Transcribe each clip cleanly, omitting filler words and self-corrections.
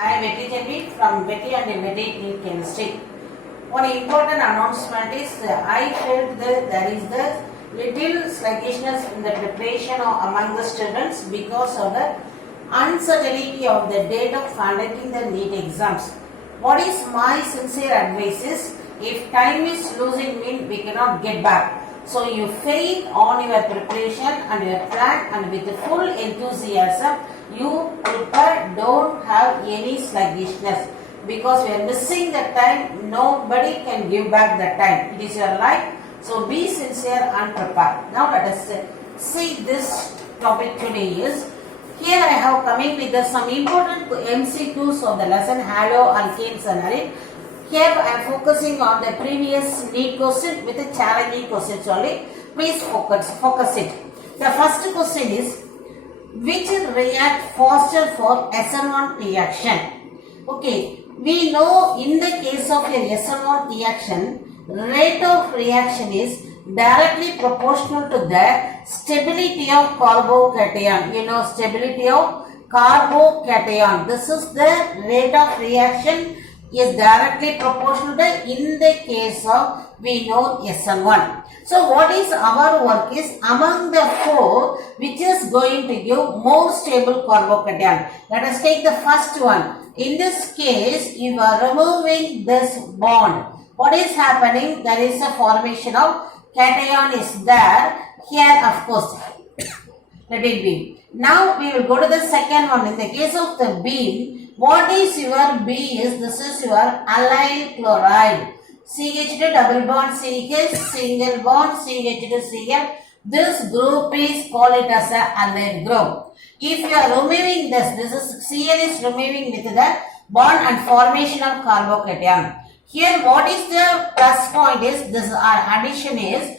I am Vetri from Vetri and Vetri NEET Chemistry. One important announcement is I felt that there is the little sluggishness in the preparation among the students because of the uncertainty of the date of conducting the NEET exams. What is my sincere advice is, if time is losing means we cannot get back. So you fail on your preparation and your plan, and with full enthusiasm you prepare, don't have any sluggishness, because we are missing the time. Nobody can give back the time. It is your life. So be sincere and prepare. Now let us see this topic today is, here I have coming with some important MCQs of the lesson haloalkanes and arene. Here I am focusing on the previous NEET question with a challenging questions only. Please focus it. The first question is, which react faster for SN1 reaction? Okay, we know in the case of a SN1 reaction, rate of reaction is directly proportional to the stability of carbocation. You know, stability of carbocation. This is the rate of reaction is directly proportional to, in the case of, we know, SN1. So what is our work is, among the four, which is going to give more stable carbocation. Let us take the first one. In this case, you are removing this bond. What is happening? There is a formation of cation is there. Here, of course, let it be. Now we will go to the second one. In the case of the beam, what is your B is, this is your allyl chloride. CH2 double bond CH, single bond CH2 Cl. This group is called it as a allyl group. If you are removing this is Cl is removing with the bond and formation of carbocation. Here what is the plus point is, this addition is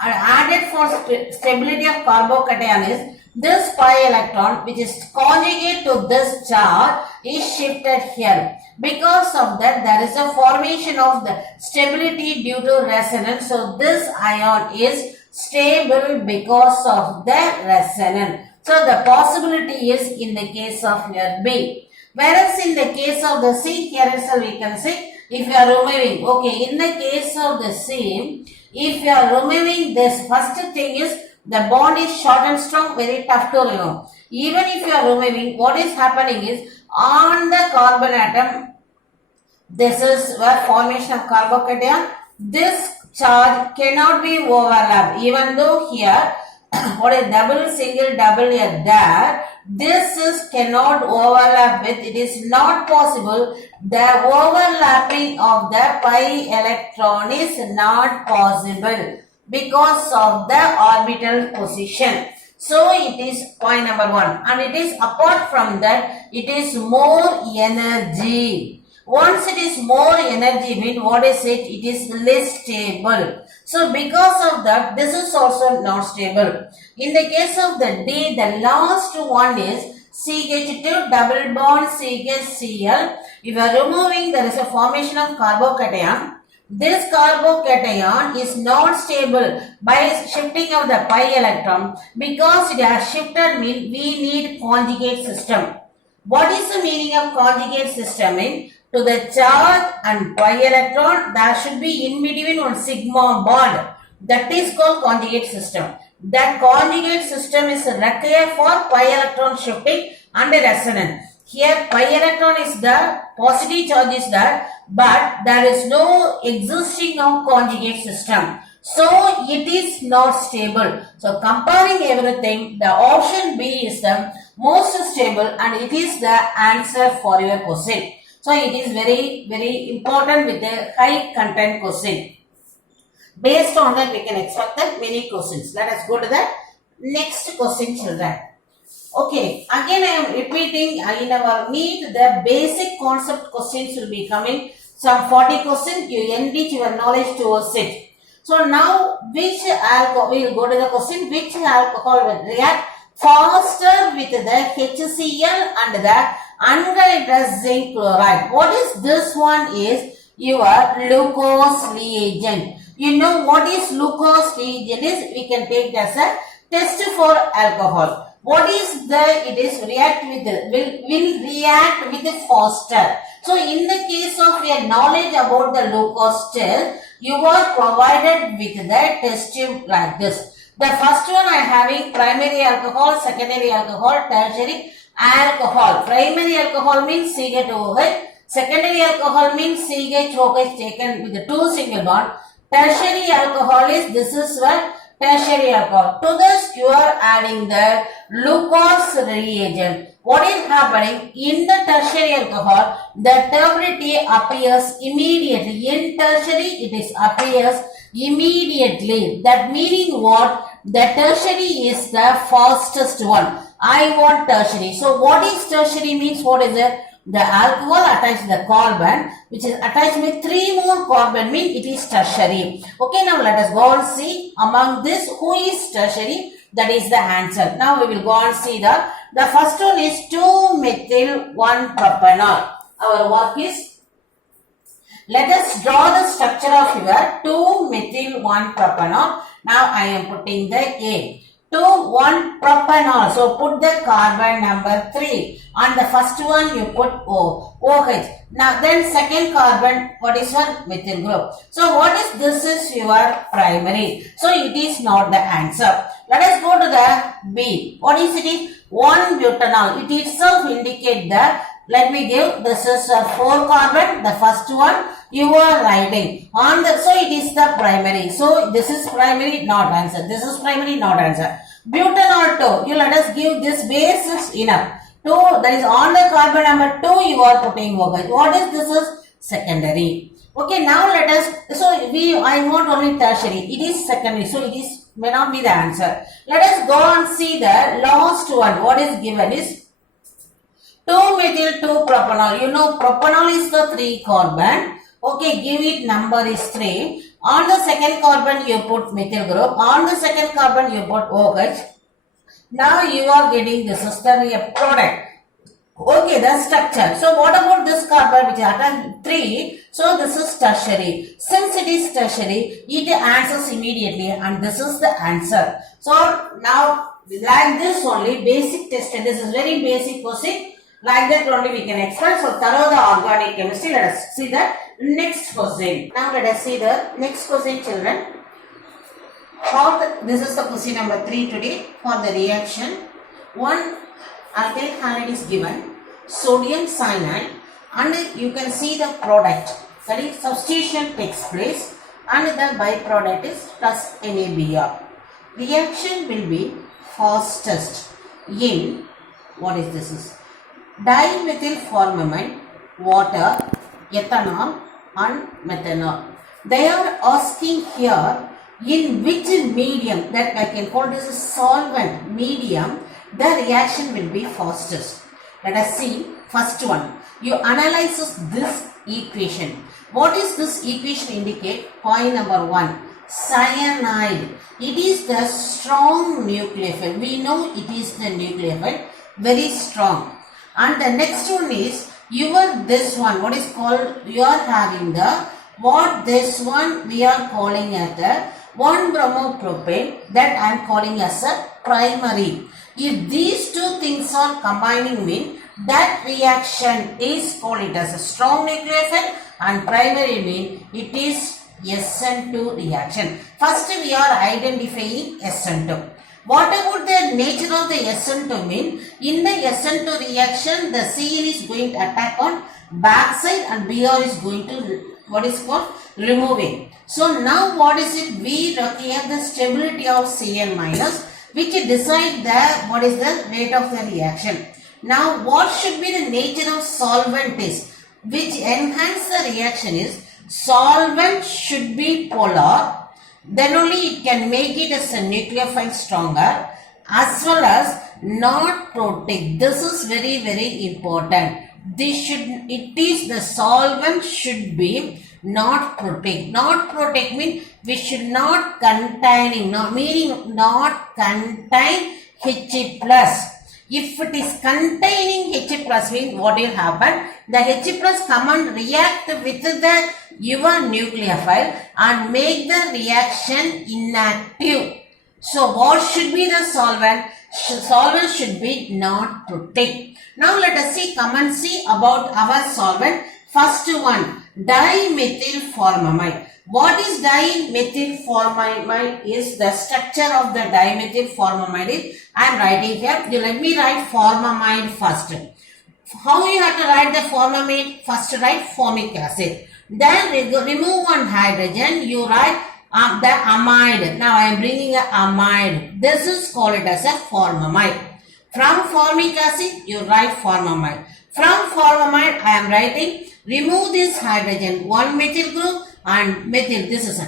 added for stability of carbocation is, this pi electron which is conjugate to this charge is shifted here. Because of that, there is a formation of the stability due to resonance. So this ion is stable because of the resonance. So the possibility is in the case of your B. Whereas in the case of the C, here itself we can say, if you are removing, okay, in the case of the C, if you are removing this, first thing is, the bond is short and strong, very tough to remove. Even if you are removing, what is happening is, on the carbon atom, this is where formation of carbocation, this charge cannot be overlapped. Even though here, what is double, single, double here, there, this is cannot overlap with, it is not possible. The overlapping of the pi electron is not possible because of the orbital position. So it is point number one, and it is, apart from that, it is more energy. Once it is more energy, mean what is it? It is less stable. So because of that, this is also not stable. In the case of the D, the last one is CH2 double bond CHCl. If you are removing, there is a formation of carbocation. This carbocation is not stable by shifting of the pi electron. Because it has shifted, mean we need conjugate system. What is the meaning of conjugate system? Mean, to the charge and pi electron, there should be in between one sigma bond. That is called conjugate system. That conjugate system is required for pi electron shifting and resonance. Here pi electron is there, positive charge is there, but there is no existing of conjugate system. So it is not stable. So comparing everything, the option B is the most stable, and it is the answer for your question. So it is very important with a high content question. Based on that, we can expect that many questions. Let us go to the next question, children. Okay, again I am repeating, in our NEET, the basic concept questions will be coming. Some 40 questions, you enrich your knowledge towards it. So now, which alcohol, we will go to the question, which alcohol will react faster with the HCl and the ungalactose zinc chloride? What is this one is your glucose reagent. You know what is glucose reagent is, we can take it as a test for alcohol. What is the, it is react with, will react with faster. So in the case of your knowledge about the low-cost gel, you are provided with the test tube like this. The first one I am having primary alcohol, secondary alcohol, tertiary alcohol. Primary alcohol means CH2OH. Secondary alcohol means CH2OH taken with the 2 single bond. Tertiary alcohol is, this is what tertiary alcohol. To this you are adding the glucose reagent. What is happening in the tertiary alcohol? The turbidity appears immediately. In tertiary it is appears immediately. That meaning what? The tertiary is the fastest one. I want tertiary. So what is tertiary means? What is it? The alcohol attached to the carbon, which is attached with 3 more carbon, mean it is tertiary. Okay, now let us go and see among this who is tertiary. That is the answer. Now we will go and see the first one is 2-methyl-1-propanol. Our work is, let us draw the structure of your 2-methyl-1-propanol. Now I am putting the A. 2,1-propanol. So put the carbon number 3. On the first one you put OH. Now then second carbon, what is one? Methyl group. So what is this is your primary. So it is not the answer. Let us go to the B. What is it? 1-butanol. It itself indicate that. Let me give, this is a 4 carbon, the first one you are writing on the, so it is the primary. So this is primary, not answer. This is primary, not answer. Butanol 2, you let us give this base is enough. 2, that is on the carbon number 2 you are putting OH. What is this is secondary. Okay, now let us, so I want only tertiary. It is secondary, so it is may not be the answer. Let us go and see the last one. What is given is 2-methyl-2-propanol. You know propanol is the 3 carbon. Okay, give it number is 3. On the second carbon you put methyl group. On the second carbon you put OH. Now you are getting this is the product. Okay, the structure. So what about this carbon which is attached 3? So this is tertiary. Since it is tertiary, it answers immediately and this is the answer. So now like this only basic test. This is very basic question. Like that only we can explain. So thorough the organic chemistry. Let us see the next question. Now let us see the next question, children. This is the question number 3 today. For the reaction, 1 alkyl halide is given, sodium cyanide, and you can see the product. That is substitution takes place and the byproduct is plus NaBr. Reaction will be fastest in, what is this is? Dimethyl formamide, water, ethanol and methanol. They are asking here in which medium, that I can call this a solvent medium, the reaction will be fastest. Let us see first one. You analyze this equation. What is this equation indicate? Point number 1. Cyanide. It is the strong nucleophile. We know it is the nucleophile. Very strong. And the next one is this one. What is called? You are having the this one we are calling as the 1-bromopropane, that I am calling as a primary. If these two things are combining mean that reaction is called it as a strong nucleophile and primary mean it is SN2 reaction. First we are identifying SN2. What about the nature of the SN2 mean? In the SN2 reaction, the Cl is going to attack on backside and Br is going to what is called removing. So now what is it? We looking at the stability of Cn minus, which decide the what is the rate of the reaction. Now what should be the nature of solvent is, which enhance the reaction is solvent should be polar. Then only it can make it as a nucleophile stronger, as well as not protic. This is very important. The solvent should be not protic. Not protic means we should not containing, meaning not contain H plus. If it is containing H plus means what will happen? The H plus come and react with your nucleophile and make the reaction inactive. So what should be the solvent? Solvent should be not protic. Now let us see, come and see about our solvent. First one, dimethylformamide. What is dimethylformamide? Is the structure of the dimethylformamide. I am writing here. You let me write formamide first. How you have to write the formamide? First write formic acid. Then remove one hydrogen. You write the amide. Now I am bringing a amide. This is called as a formamide. From formic acid, you write formamide. From formamide, I am writing, remove this hydrogen, one methyl group and methyl. This is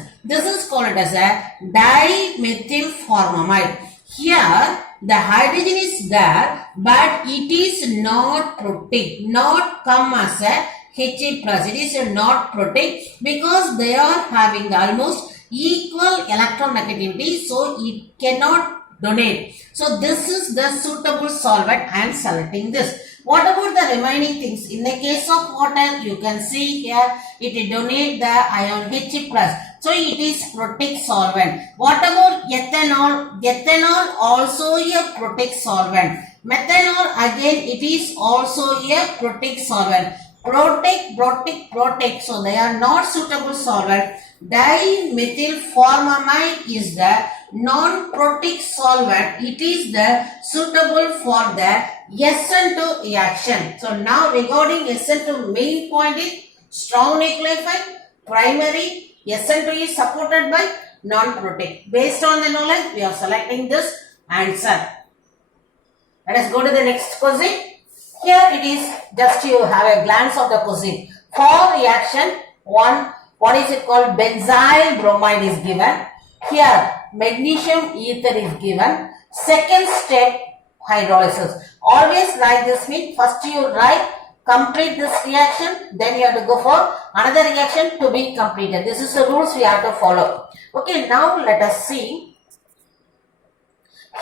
called as a dimethylformamide. Here, the hydrogen is there, but it is not protic, not come as a He+. It is not protic because they are having almost equal electronegativity, so it cannot donate. So this is the suitable solvent. I am selecting this. What about the remaining things? In the case of water, you can see here it donate the ion H+. So it is protic solvent. What about ethanol? Ethanol also a protic solvent. Methanol again it is also a protic solvent. Protic. So they are not suitable solvent. Dimethylformamide is the non-protic solvent. It is the suitable for the SN2 reaction. So now regarding SN2, main point is strong nucleophile, primary, SN2 is supported by non-protic. Based on the knowledge, we are selecting this answer. Let us go to the next question. Here it is, just you have a glance of the question. For reaction 1, what is it called? Benzyl bromide is given. Here magnesium ether is given. Second step, hydrolysis. Always like this means first you write, complete this reaction, then you have to go for another reaction to be completed. This is the rules we have to follow. Okay, now let us see.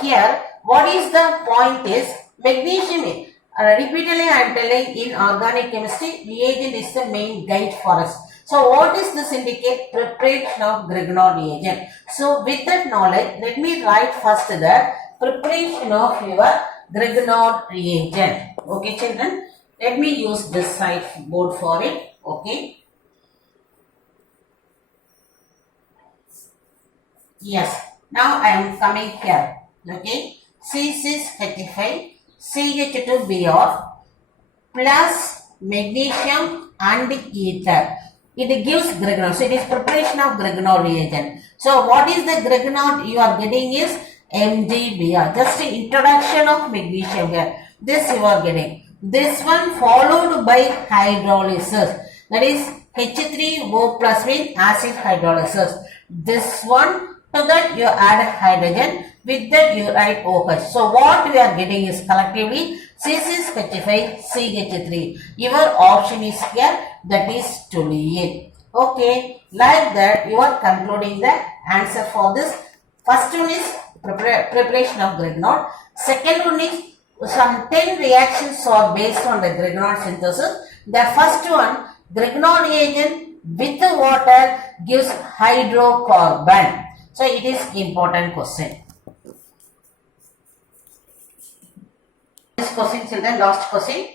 Here, what is the point is magnesium. Repeatedly I am telling, in organic chemistry, reagent is the main guide for us. So what is this indicate? Preparation of Grignard reagent. So with that knowledge, let me write first the preparation of your Grignard reagent. Okay children, let me use this side board for it. Okay. Yes. Now I am coming here. Okay. C6H5 CH2Br plus magnesium and ether. It gives Grignard. So it is preparation of Grignard reagent. So what is the Grignard you are getting is MgBr. Just the introduction of magnesium here. This you are getting. This one followed by hydrolysis. That is H3O plus means acid hydrolysis. This one, to that you add hydrogen. With that you write OH. So what we are getting is collectively C6H5 CH3. Your option is here, that is TOLUENE. Okay, like that you are concluding the answer for this. First one is preparation of Grignard. Second one is some 10 reactions are based on the Grignard synthesis. The first one, Grignard reagent with the water gives hydrocarbon. So it is important question. This question children, last question.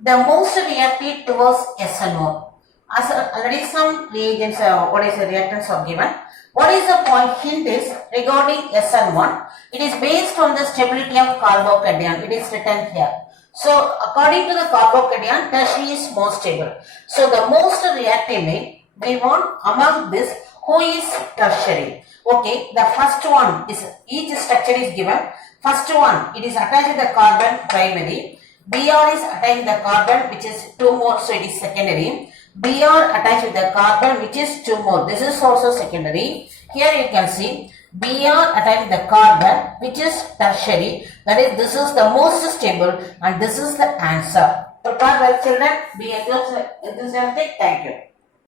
The most reactive towards SN1. As already some reagents, what is the reactants are given. What is the point? Hint is regarding SN1. It is based on the stability of carbocation. It is written here. So according to the carbocation, tertiary is more stable. So the most reactive we want among this who is tertiary. Okay, the first one is each structure is given. First one, it is attached to the carbon primary. Br is attached to the carbon which is 2 more, so it is secondary. Br attached to the carbon which is 2 more. This is also secondary. Here you can see Br attached to the carbon which is tertiary. That is, this is the most stable and this is the answer. Prepare well children. Be enthusiastic. Thank you.